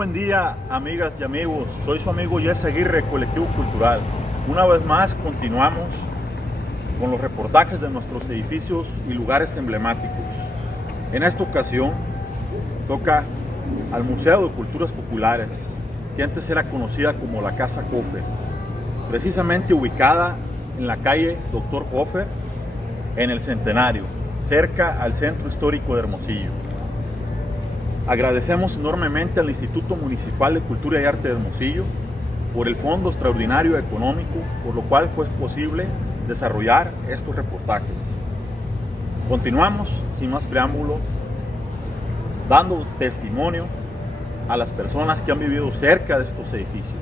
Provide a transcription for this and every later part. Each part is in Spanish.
buen día, amigas y amigos. Soy su amigo Jesse Aguirre, Colectivo Cultural. Una vez más continuamos con los reportajes de nuestros edificios y lugares emblemáticos. En esta ocasión toca al Museo de Culturas Populares, que antes era conocida como la Casa Hofer, precisamente ubicada en la calle Dr. Hofer, en el Centenario, cerca al Centro Histórico de Hermosillo. Agradecemos enormemente al Instituto Municipal de Cultura y Arte de Hermosillo por el Fondo Extraordinario Económico, por lo cual fue posible desarrollar estos reportajes. Continuamos, sin más preámbulo, dando testimonio a las personas que han vivido cerca de estos edificios.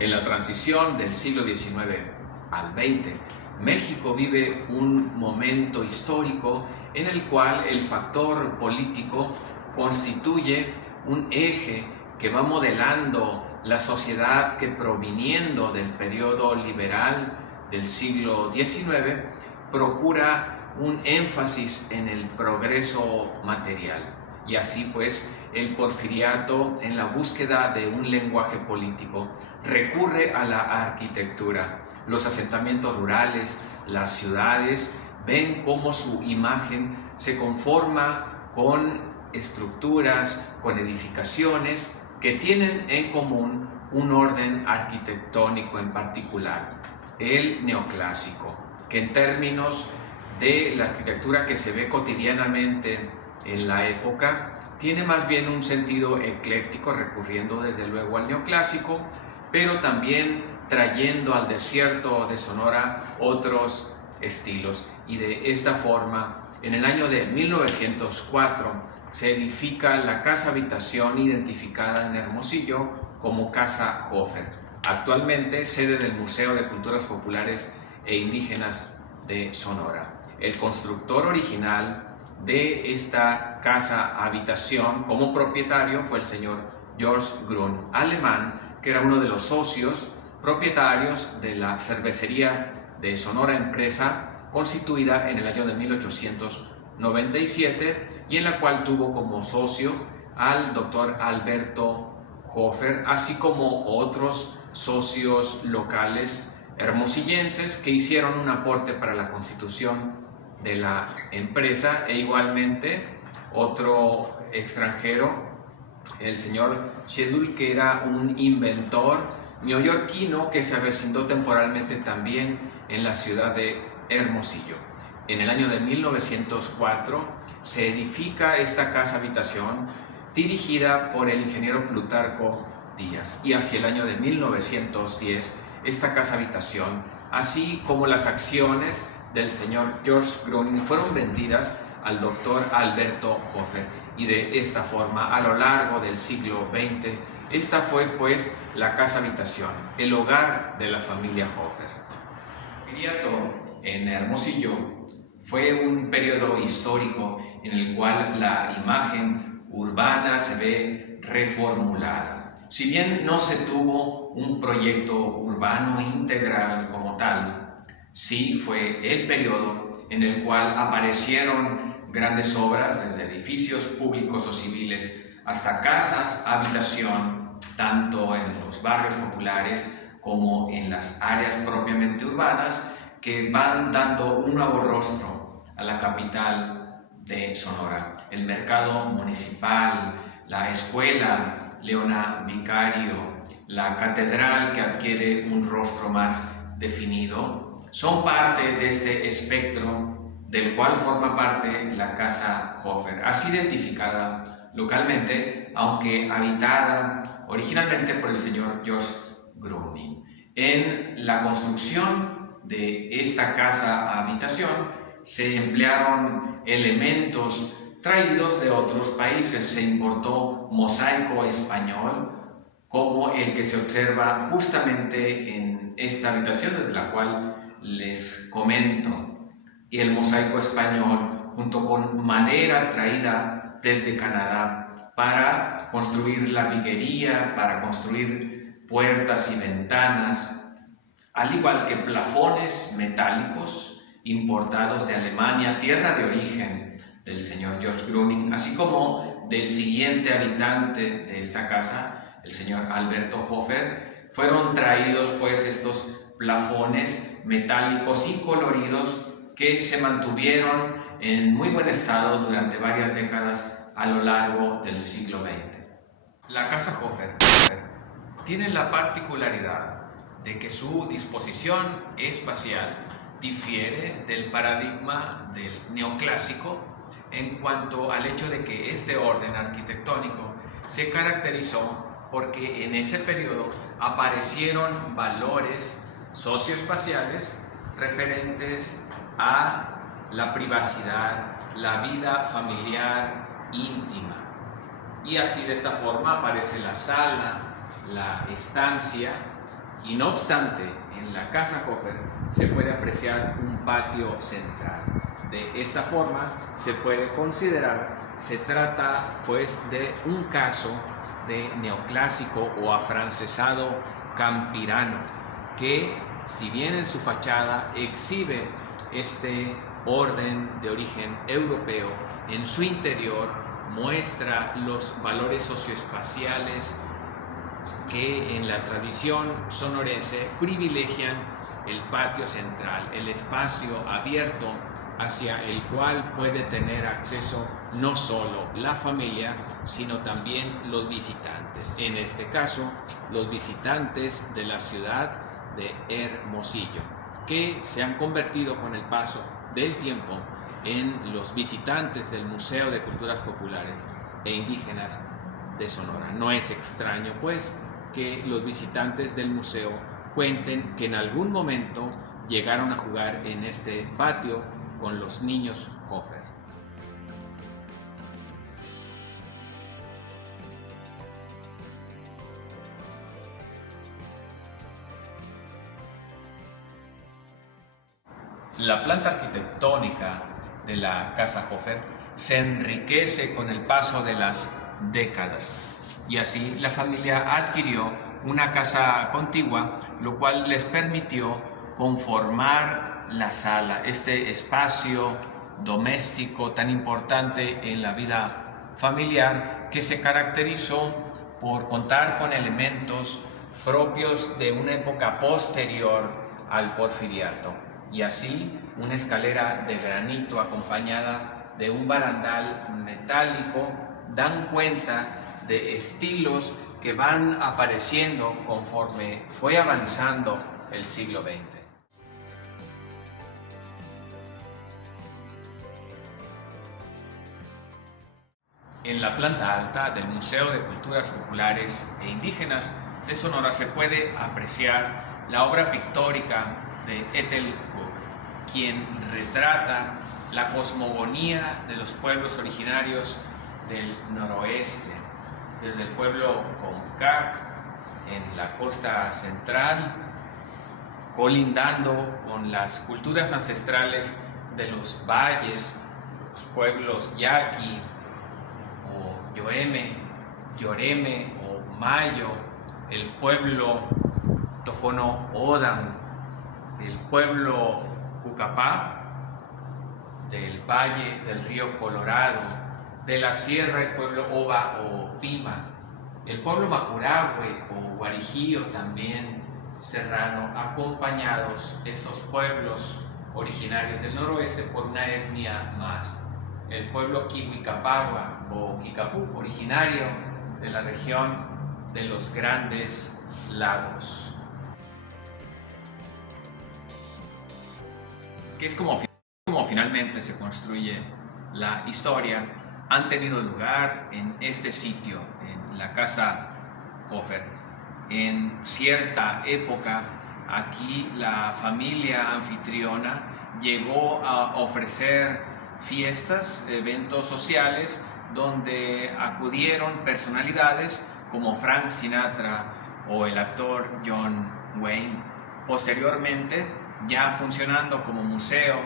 En la transición del siglo XIX al XX, México vive un momento histórico en el cual el factor político constituye un eje que va modelando la sociedad que, proviniendo del periodo liberal del siglo XIX, procura un énfasis en el progreso material. Y así pues, el porfiriato, en la búsqueda de un lenguaje político, recurre a la arquitectura. Los asentamientos rurales, las ciudades, ven cómo su imagen se conforma con estructuras, con edificaciones que tienen en común un orden arquitectónico en particular, el neoclásico, que en términos de la arquitectura que se ve cotidianamente en la época, tiene más bien un sentido ecléctico, recurriendo desde luego al neoclásico, pero también trayendo al desierto de Sonora otros estilos. Y de esta forma, en el año de 1904, se edifica la casa habitación identificada en Hermosillo como Casa Hofer, actualmente sede del Museo de Culturas Populares e Indígenas de Sonora. El constructor original de esta casa habitación como propietario fue el señor George Grun, alemán, que era uno de los socios propietarios de la cervecería de Sonora Empresa, constituida en el año de 1897 y en la cual tuvo como socio al doctor Alberto Hofer, así como otros socios locales hermosillenses que hicieron un aporte para la constitución de la empresa, e igualmente otro extranjero, el señor Shedul, que era un inventor neoyorquino que se avecindó temporalmente también en la ciudad de Hermosillo. En el año de 1904 se edifica esta casa habitación dirigida por el ingeniero Plutarco Díaz, y hacia el año de 1910 esta casa habitación, así como las acciones del señor George Grun, fueron vendidas al doctor Alberto Hofer, y de esta forma, a lo largo del siglo XX, esta fue pues la casa habitación, el hogar de la familia Hofer. El porfiriato en Hermosillo fue un periodo histórico en el cual la imagen urbana se ve reformulada. Si bien no se tuvo un proyecto urbano integral como tal, sí fue el periodo en el cual aparecieron grandes obras, desde edificios públicos o civiles hasta casas, habitación, tanto en los barrios populares como en las áreas propiamente urbanas, que van dando un nuevo rostro a la capital de Sonora. El mercado municipal, la escuela Leona Vicario, la catedral que adquiere un rostro más definido, son parte de este espectro del cual forma parte la Casa Hofer, así identificada localmente, aunque habitada originalmente por el señor George Grun. En la construcción de esta casa habitación se emplearon elementos traídos de otros países. Se importó mosaico español, como el que se observa justamente en esta habitación, desde la cual les comento, y el mosaico español, junto con madera traída desde Canadá para construir la viguería, para construir puertas y ventanas, al igual que plafones metálicos importados de Alemania, tierra de origen del señor George Gruning, así como del siguiente habitante de esta casa, el señor Alberto Hofer, fueron traídos pues estos plafones metálicos y coloridos que se mantuvieron en muy buen estado durante varias décadas a lo largo del siglo XX. La Casa Hofer tiene la particularidad de que su disposición espacial difiere del paradigma del neoclásico en cuanto al hecho de que este orden arquitectónico se caracterizó porque en ese periodo aparecieron valores socioespaciales referentes a la privacidad, la vida familiar íntima. Y así de esta forma aparece la sala, la estancia, y no obstante, en la Casa Hofer se puede apreciar un patio central. De esta forma se puede considerar, se trata pues de un caso de neoclásico o afrancesado campirano, que si bien en su fachada exhibe este orden de origen europeo, en su interior muestra los valores socioespaciales que en la tradición sonorense privilegian el patio central, el espacio abierto hacia el cual puede tener acceso no solo la familia, sino también los visitantes. En este caso, los visitantes de la ciudad de Hermosillo, que se han convertido con el paso del tiempo en los visitantes del Museo de Culturas Populares e Indígenas de Sonora. No es extraño, pues, que los visitantes del museo cuenten que en algún momento llegaron a jugar en este patio con los niños Hofer. La planta arquitectónica de la Casa Hofer se enriquece con el paso de las décadas, y así la familia adquirió una casa contigua, lo cual les permitió conformar la sala, este espacio doméstico tan importante en la vida familiar, que se caracterizó por contar con elementos propios de una época posterior al porfiriato, y así una escalera de granito acompañada de un barandal metálico dan cuenta de estilos que van apareciendo conforme fue avanzando el siglo XX. En la planta alta del Museo de Culturas Populares e Indígenas de Sonora se puede apreciar la obra pictórica de Ethel Cook, quien retrata la cosmogonía de los pueblos originarios del noroeste, desde el pueblo Comcac en la costa central, colindando con las culturas ancestrales de los valles, los pueblos Yaqui o Yoeme, Yoreme o Mayo, el pueblo Tojono Odam, el pueblo Cucapá, del valle del río Colorado, de la sierra el pueblo Oba o Pima, el pueblo Bacurahue o Guarijío también serrano, acompañados estos pueblos originarios del noroeste por una etnia más, el pueblo Kiwicapagua o Kikapú, originario de la región de los Grandes Lagos, que es como finalmente se construye la historia. Han tenido lugar en este sitio, en la Casa Hofer. En cierta época, aquí la familia anfitriona llegó a ofrecer fiestas, eventos sociales, donde acudieron personalidades como Frank Sinatra o el actor John Wayne. Posteriormente, ya funcionando como Museo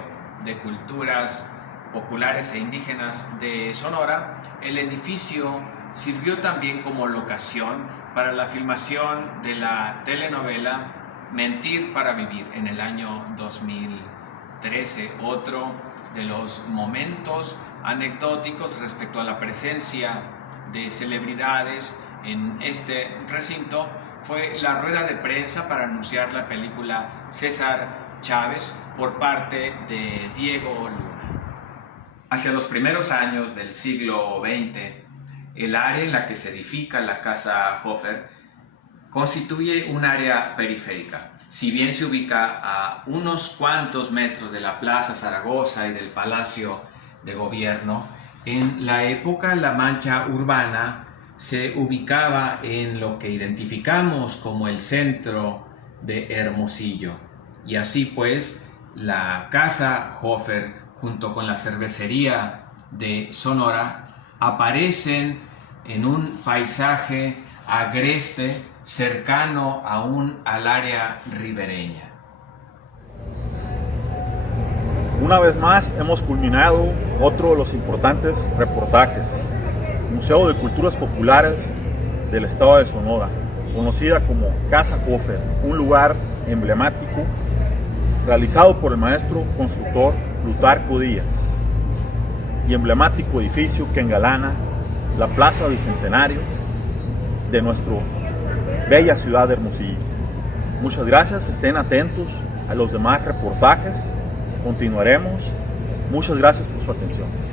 de Culturas Populares e Indígenas de Sonora, el edificio sirvió también como locación para la filmación de la telenovela Mentir para Vivir en el año 2013, otro de los momentos anecdóticos respecto a la presencia de celebridades en este recinto fue la rueda de prensa para anunciar la película César Chávez por parte de Diego Luna. Hacia los primeros años del siglo XX, el área en la que se edifica la Casa Hofer constituye un área periférica. Si bien se ubica a unos cuantos metros de la Plaza Zaragoza y del Palacio de Gobierno, en la época la mancha urbana se ubicaba en lo que identificamos como el centro de Hermosillo. Y así pues, la Casa Hofer junto con la cervecería de Sonora aparecen en un paisaje agreste cercano aún al área ribereña. Una vez más hemos culminado otro de los importantes reportajes. Museo de Culturas Populares del Estado de Sonora, conocida como Casa Hofer, un lugar emblemático realizado por el maestro constructor Plutarco Díaz y emblemático edificio que engalana la Plaza Bicentenario de nuestra bella ciudad de Hermosillo. Muchas gracias, estén atentos a los demás reportajes, continuaremos. Muchas gracias por su atención.